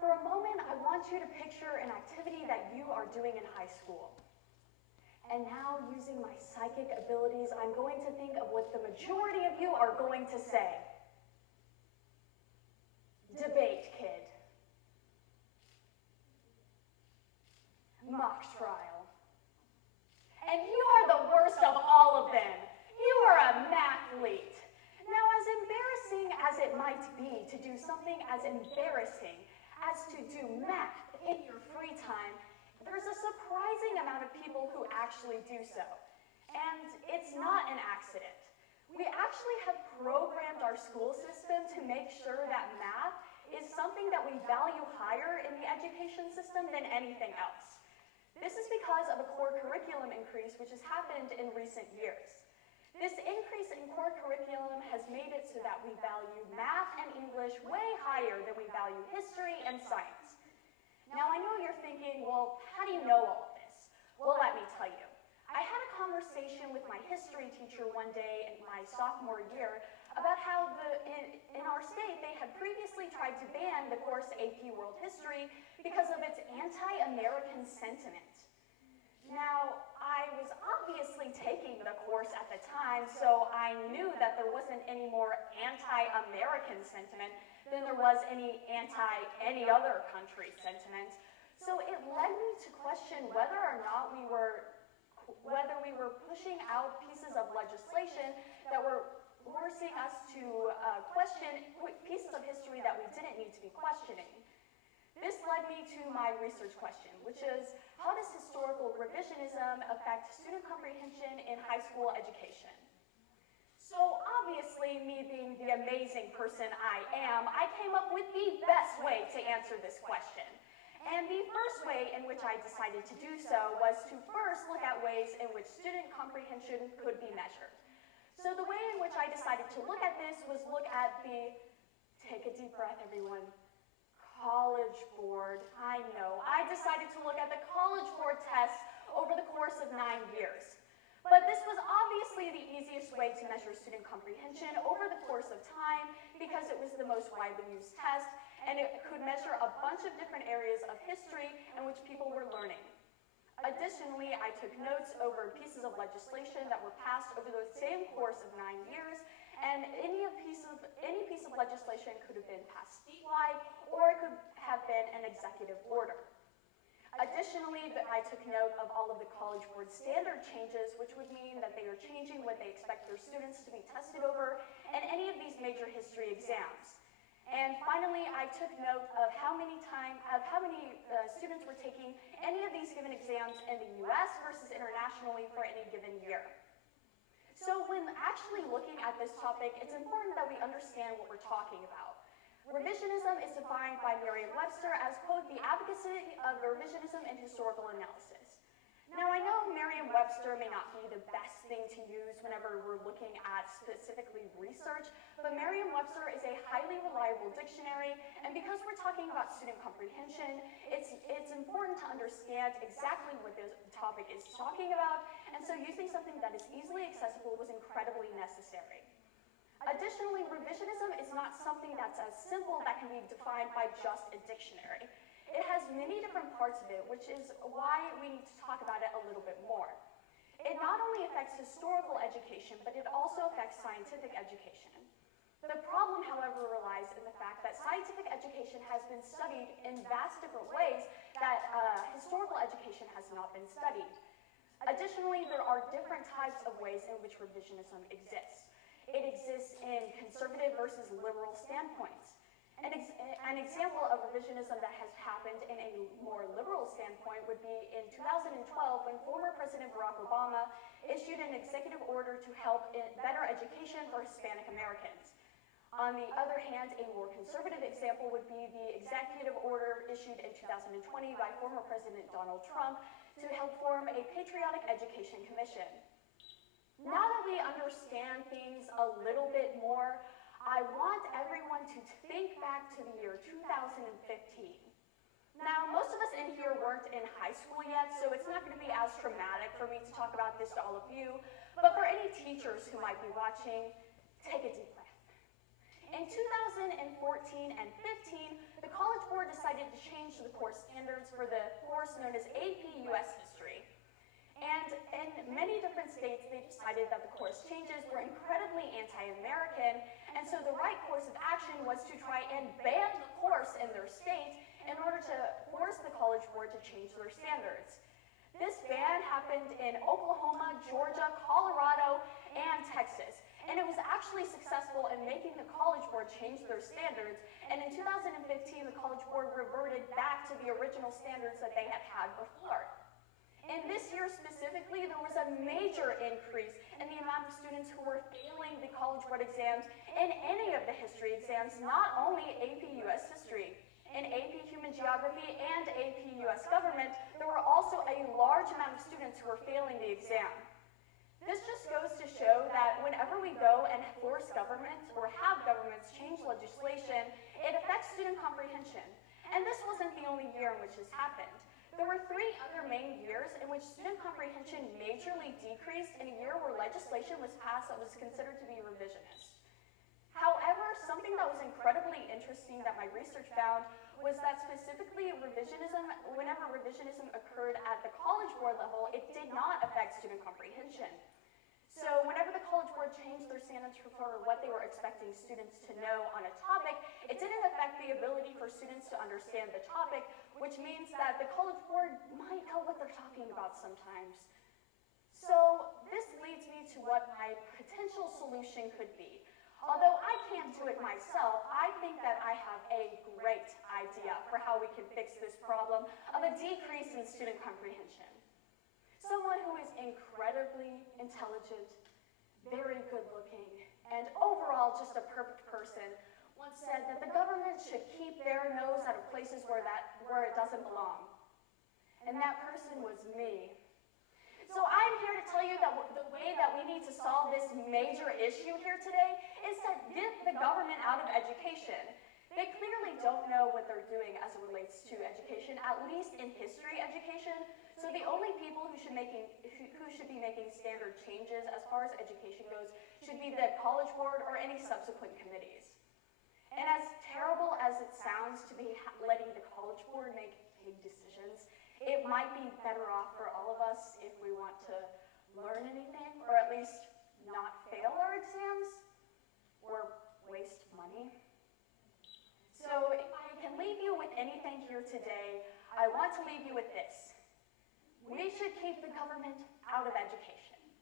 For a moment, I want you to picture an activity that you are doing in high school. And now, using my psychic abilities, I'm going to think of what the majority of you are going to say. Debate, kid. Mock trial. And you are the worst of all of them. You are a mathlete. Now, as embarrassing as it might be to do something as embarrassing as to do math in your free time, there's a surprising amount of people who actually do so. And it's not an accident. We actually have programmed our school system to make sure that math is something that we value higher in the education system than anything else. This is because of a core curriculum increase which has happened in recent years. This increase in core curriculum has made it so that we value math and English way higher than we value history and science. Now, I know you're thinking, well, how do you know all of this? Well, let me tell you. I had a conversation with my history teacher one day in my sophomore year about how in our state they had previously tried to ban the course AP World History because of its anti-American sentiment. Now, I was obviously taking the course at the time, so I knew that there wasn't any more anti-American sentiment than there was any anti-any other country sentiment. So it led me to question whether or not we were pushing out pieces of legislation that were forcing us to question pieces of history that we didn't need to be questioning. This led me to my research question, which is, how does historical revisionism affect student comprehension in high school education? So obviously, me being the amazing person I am, I came up with the best way to answer this question. And the first way in which I decided to do so was to first look at ways in which student comprehension could be measured. So the way in which I decided to look at this was look at the, take a deep breath everyone, College Board. I know, I decided to look at the College Board tests over the course of 9 years. But this was obviously the easiest way to measure student comprehension over the course of time because it was the most widely used test and it could measure a bunch of different areas of history in which people were learning. Additionally, I took notes over pieces of legislation that were passed over the same course of 9 years, and any piece of legislation could have been passed statewide or it could have been an executive order. Additionally, I took note of all of the College Board standard changes, which would mean that they are changing what they expect their students to be tested over in any of these major history exams. And finally, I took note of how many students were taking any of these given exams in the US versus internationally for any given year. So when actually looking at this topic, it's important that we understand what we're talking about. Revisionism is defined by Merriam-Webster as, quote, the advocacy of revisionism in historical analysis. Now, I know Merriam-Webster may not be the best thing to use whenever we're looking at specifically research, but Merriam-Webster is a highly reliable dictionary, and because we're talking about student comprehension, it's important to understand exactly what the topic is talking about, and so using something that is easily accessible was incredibly necessary. Additionally, revisionism is not something that's as simple that can be defined by just a dictionary. It has many different parts of it, which is why we need to talk about it a little bit more. It not only affects historical education, but it also affects scientific education. The problem, however, relies in the fact that scientific education has been studied in vast different ways that historical education has not been studied. Additionally, there are different types of ways in which revisionism exists. It exists in conservative versus liberal standpoints. An example of revisionism that has happened in a more liberal standpoint would be in 2012 when former President Barack Obama issued an executive order to help in better education for Hispanic Americans. On the other hand, a more conservative example would be the executive order issued in 2020 by former President Donald Trump to help form a patriotic education commission. Now that we understand things a little bit more, I want everyone to think back to the year 2015. Now, most of us in here weren't in high school yet, so it's not going to be as traumatic for me to talk about this to all of you, but for any teachers who might be watching, take a deep breath. In 2014 and 15, the College Board decided to change the course standards for the course known as AP US History. And in many different states, they decided that the course changes were incredibly anti-American, and so the right course of action was to try and ban the course in their state in order to force the College Board to change their standards. This ban happened in Oklahoma, Georgia, Colorado, and Texas. And it was actually successful in making the College Board change their standards. And in 2015, the College Board reverted back to the original standards that they had had before. And this year specifically, there was a major increase in the amount of students who were failing the College Board exams in any of the history exams, not only AP US History. In AP Human Geography and AP US Government, there were also a large amount of students who were failing the exam. This just goes to show that whenever we go and force government or have governments change legislation, it affects student comprehension. And this wasn't the only year in which this happened. There were 3 other main years in which student comprehension majorly decreased in a year where legislation was passed that was considered to be revisionist. However, something that was incredibly interesting that my research found was that specifically revisionism, whenever revisionism occurred at the College Board level, it did not affect student comprehension. So whenever the College Board changed their standards for what they were expecting students to know on a topic, it didn't affect the ability for students to understand the topic, which means that the College Board might know what they're talking about sometimes. So this leads me to what my potential solution could be. Although I can't do it myself, I think that I have a great idea for how we can fix this problem of a decrease in student comprehension. Someone who is incredibly intelligent, very good looking, and overall just a perfect person once said that the government should keep their nose out of places where it doesn't belong. And that person was me. So I'm here to tell you that the way that we need to solve this major issue here today is to get the government out of education. They clearly don't know what they're doing as it relates to education, at least in history education. So the only people who should be making standard changes as far as education goes should be the College Board or any subsequent committees. And as terrible as it sounds to be letting the College Board make big decisions, it might be better off for all of us if we want to learn anything, or at least not fail our exams, or waste money. So if I can leave you with anything here today, I want to leave you with this. We should keep the government out of education.